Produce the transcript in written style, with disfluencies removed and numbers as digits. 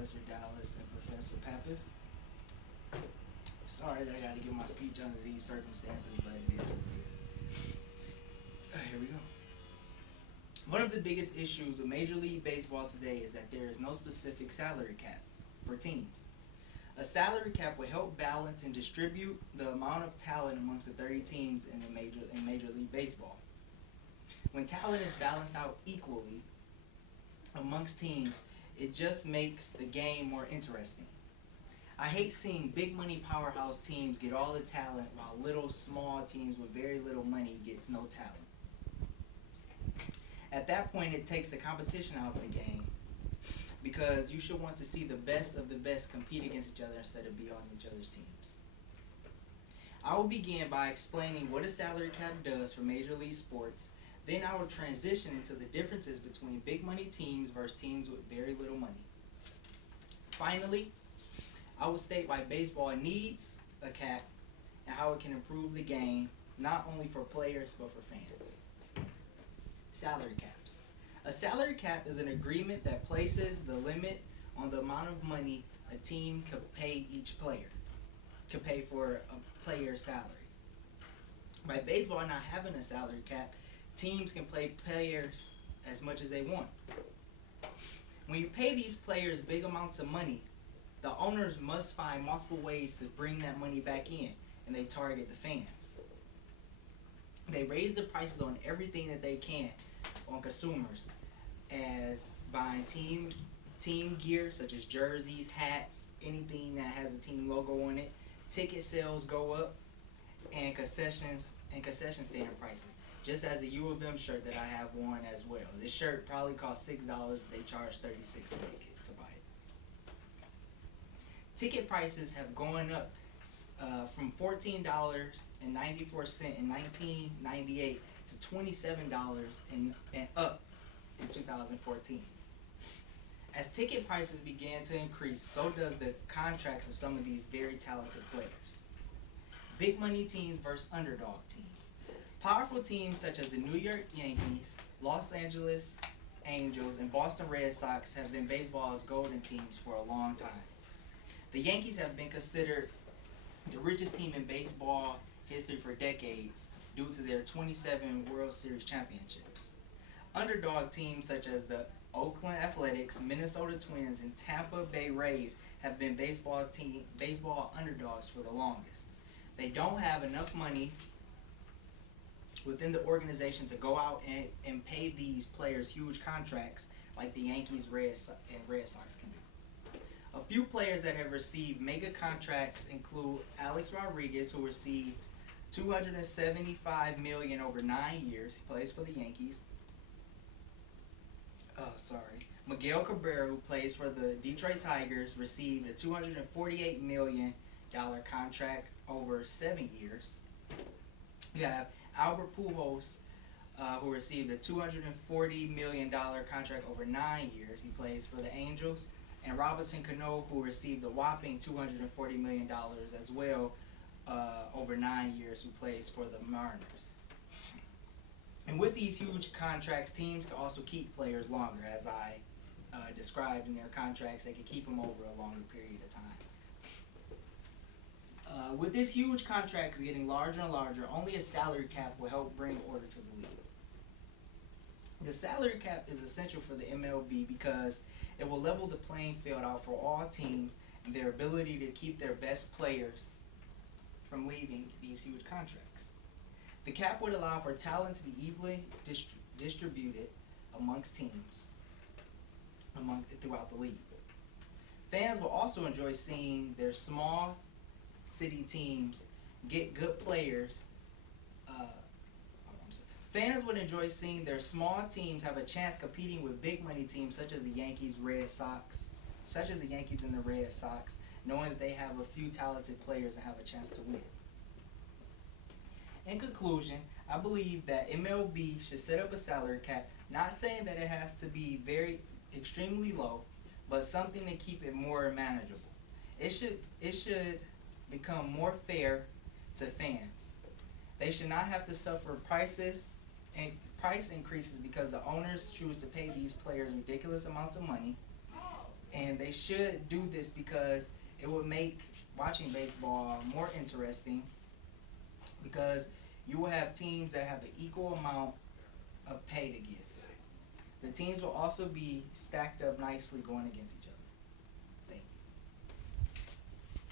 Professor Dallas and Professor Pappas. Sorry that I got to give my speech under these circumstances, but it is what it is. Here we go. One of the biggest issues with Major League Baseball today is that there is no specific salary cap for teams. A salary cap will help balance and distribute the amount of talent amongst the 30 teams in Major League Baseball. When talent is balanced out equally amongst teams, it just makes the game more interesting. I hate seeing big money powerhouse teams get all the talent while little small teams with very little money gets no talent. At that point, it takes the competition out of the game because you should want to see the best of the best compete against each other instead of be on each other's teams. I will begin by explaining what a salary cap does for Major League sports. Then I will transition into the differences between big money teams versus teams with very little money. Finally, I will state why baseball needs a cap and how it can improve the game, not only for players but for fans. Salary caps. A salary cap is an agreement that places the limit on the amount of money a team could pay each player, could pay for a player's salary. By baseball not having a salary cap, teams can pay players as much as they want. When you pay these players big amounts of money, the owners must find multiple ways to bring that money back in, and they target the fans. They raise the prices on everything that they can on consumers, as buying team gear such as jerseys, hats, anything that has a team logo on it. Ticket sales go up, and concession stand prices. Just as the U of M shirt that I have on as well. This shirt probably costs $6, but they charge $36 to buy it. Ticket prices have gone up from $14.94 in 1998 to $27 and up in 2014. As ticket prices began to increase, so does the contracts of some of these very talented players. Big money teams versus underdog teams. Powerful teams such as the New York Yankees, Los Angeles Angels, and Boston Red Sox have been baseball's golden teams for a long time. The Yankees have been considered the richest team in baseball history for decades due to their 27 World Series championships. Underdog teams such as the Oakland Athletics, Minnesota Twins, and Tampa Bay Rays have been baseball underdogs for the longest. They don't have enough money within the organization to go out and pay these players huge contracts like the Yankees, Red Sox can do. A few players that have received mega contracts include Alex Rodriguez, who received $275 million over 9 years. He plays for the Yankees. Miguel Cabrera, who plays for the Detroit Tigers, received a $248 million contract over 7 years. We have Albert Pujols, who received a $240 million contract over 9 years. He plays for the Angels. And Robinson Cano, who received a whopping $240 million as well over 9 years, who plays for the Mariners. And with these huge contracts, teams can also keep players longer. As I described in their contracts, they can keep them over a longer period of time. With this huge contracts getting larger and larger, only a salary cap will help bring order to the league. The salary cap is essential for the MLB because it will level the playing field out for all teams and their ability to keep their best players from leaving these huge contracts. The cap would allow for talent to be evenly distributed amongst teams throughout the league. Fans will also enjoy seeing their small city teams get good players. Fans would enjoy seeing their small teams have a chance competing with big money teams such as the Yankees, and the Red Sox, knowing that they have a few talented players and have a chance to win. In conclusion, I believe that MLB should set up a salary cap, not saying that it has to be very extremely low, but something to keep it more manageable. It should become more fair to fans. They should not have to suffer price increases because the owners choose to pay these players ridiculous amounts of money. And they should do this because it would make watching baseball more interesting, because you will have teams that have an equal amount of pay to give. The teams will also be stacked up nicely going against each other.